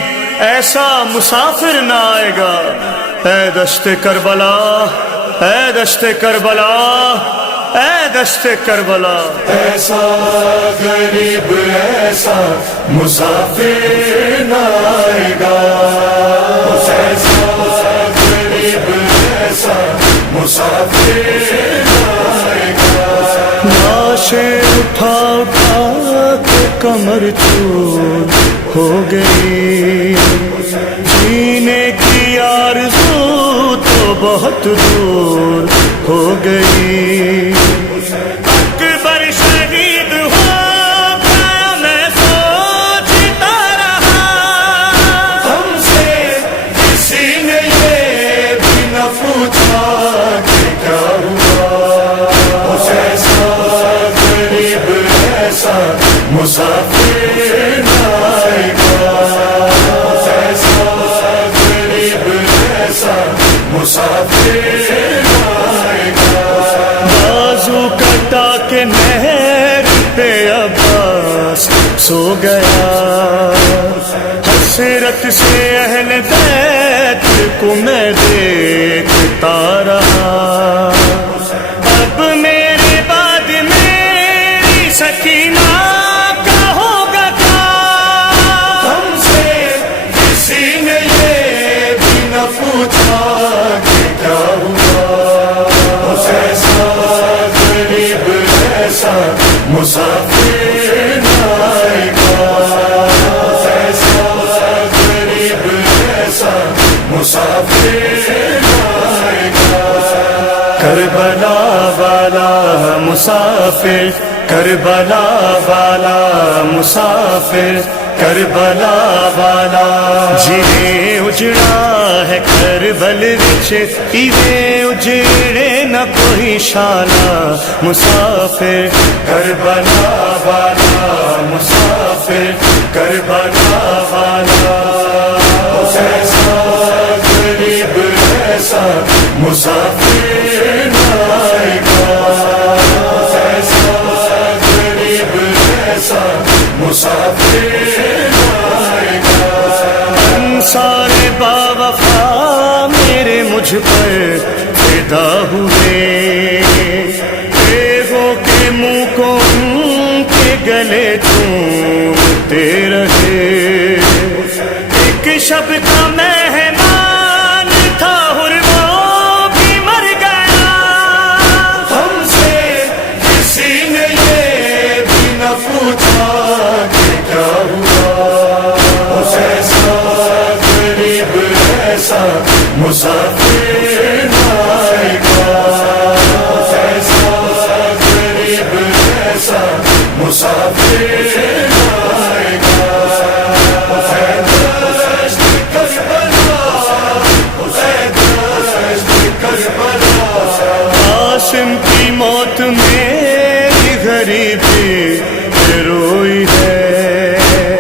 ایسا مسافر نہ آئے گا اے دشت کربلا اے دشت کربلا اے دشت کربلا ایسا غریب ایسا مسافر نہ آئے گا ایسا غریب ایسا مسافر نہ آئے گا لاشیں اٹھا اٹھا کے کمر چور ہو گئی جینے کی آرزو تو بہت دور ہو گئی اکبر شہید ہو گیا میں سوچتا رہا ہم سے کسی نے یہ بھی نہ پوچھا کہ کیا ہوا ایسا غریب ایسا مسافر نہ آئے گا ایسا غریب ایسا مسافر نہ آئے گا بازو کٹا کے نہر پہ عباس سو گیا حسرت سے اہل بیت کو میں دیکھتا رہا اب میرے بعد میری سکینہ کا ہوگا کیا ہم سے کسی نے یہ بھی نہ پوچھا کہ کیا ہوا ایسا غریب ایسا مسافر نہ آئے گا ایسا غریب ایسا مسافر نہ آئے گا کربلا والا مسافر کربلا والا مسافر کربلا والا جنہیں اجڑا ہے کربل وچ ایویں اجڑے نہ کوئی شالا مسافر کربلا والا مسافر کربلا والا ایسا مسافر آئے سارے باوفا میرے مجھ پر فدا ہوئے، دیووں کے منہ کو ان کے گلے چومتے رہے، ایک شب کا مہمان تھا اور وہ بھی مر گیا، ہم سے کسی نے یہ بھی نہ پوچھا کہ کیا ہوا، ایسا غریب ایسا مسافر آئے گا، ایسا غریب ایسا مسافر آئے گا، اے دشت کربلا، اے دشت کربلا، قاسم کی موت میری غریبی روئی ہے،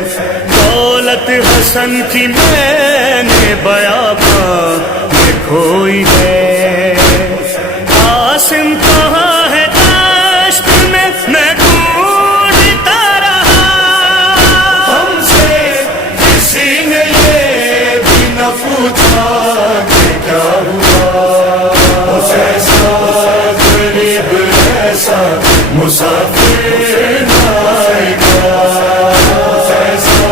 دولت حسن کی میں نے بیاباں میں کھوئی ہے، قاسم کہاں ہے دشت میں ڈھونڈتا رہا، ہم سے کسی نے یہ بھی نہ پوچھا کہ کیا ہوا، ایسا غریب ایسا مسافر آئے گا، ایسا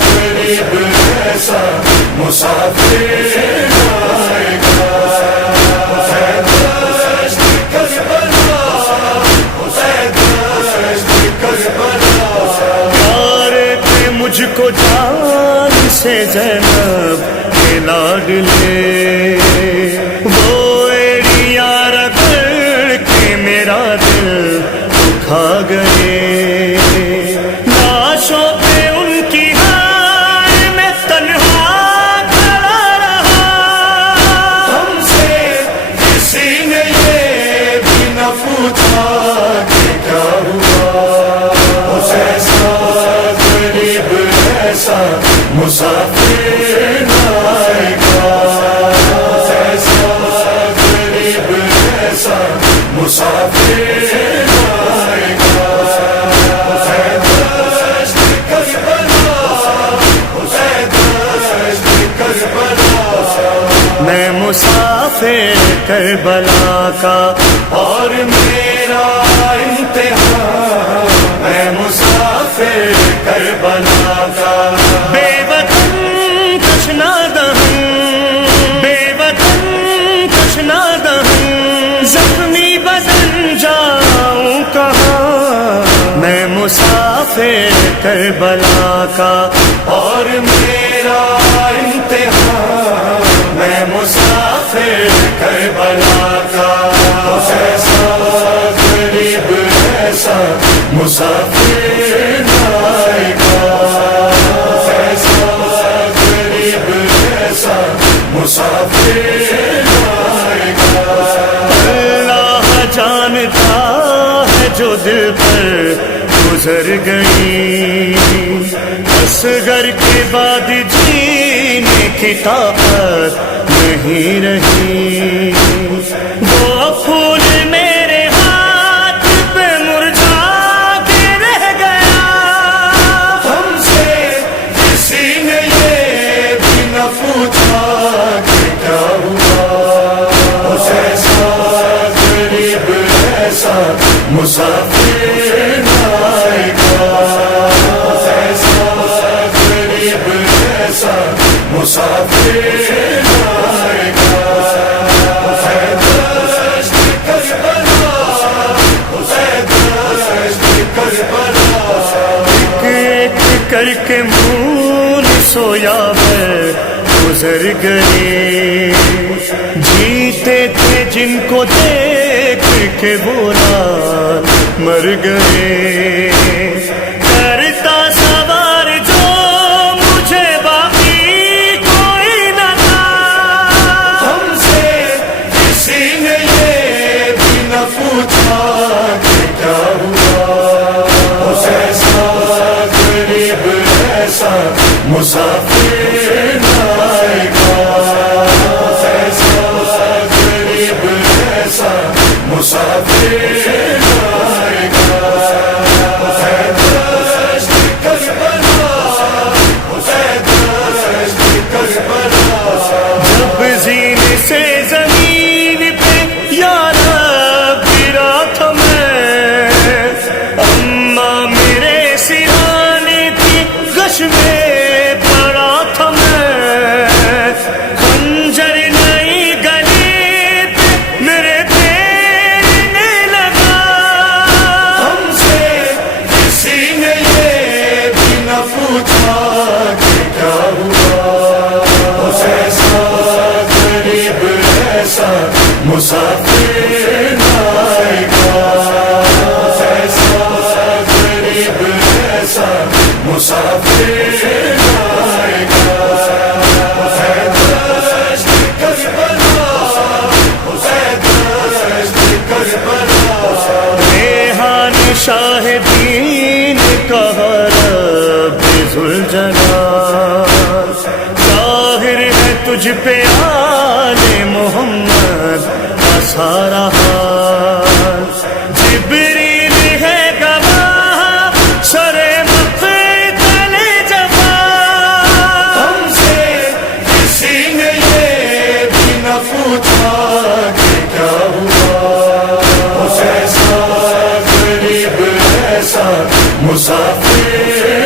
غریب ایسا مسافر آئے گا، اے دشت کربلا، اے دشت کربلا، پیارے تھے مجھ کو جان سے زینب کے لاڈلے، وہ ایڑیاں رگڑ کے میرا دل دکھا گئے، لاشوں پہ ان کی ہائے میں تنہا کھڑا رہا، ہم سے کسی نے یہ بھی نہ پوچھا کہ کیا ہوا، ایسا غریب ایسا مسافر آئے گا، ایسا غریب ایسا مسافر آئے گا، اے دشت کربلا، اے دشت کربلا، میں مسافر کربلا کا اور میرا امتحان، میں مسافر کربلا کا، بے وطن تشنا دہن، بے وطن تشنا دہن، زخمی بدن جاؤں کہاں، میں مسافر کربلا کا اور میرا امتحان، میں مسافر کربلا کا، ایسا غریب ایسا مسافر آئے گا، ایسا غریب ایسا مسافر آئے گا، اللہ جانتا ہے جو دل پر گزر گئی، اصغر کے بعد جینے کی طاقت نہیں رہی، وہ پھول میرے ہاتھ پہ مرجھا کے رہ گیا، ہم سے کسی نے یہ بھی نہ پوچھا کہ کیا ہوا، ایسا غریب ایسا مسافر آئے گا، ایسا غریب ایسا مسافر آئے گا، اے دشت کربلا، اے دشت کربلا، ایک ایک کر کے مون سویا ہے گزر گئے، جیتے تھے جن کو دیکھ کے وہ رات مر گئے، کرتا سوار جو مجھے باقی کوئی نہ تھا، ہم سے کسی نے یہ بھی نہ پوچھا کہ کیا ہوا، ایسا غریب ایسا مسافر آئے گا، ایسا غریب ایسا مسافر آئے گا، اے دشت ذوالجلال ظاہر ہے تجھ پہ آل محمد کا سارا حال جبریل ہے گواہ سر مقتل جفا ہم سے کسی نے یہ بھی نہ پوچھا کہ کیا ہوا ایسا غریب ایسا مسافر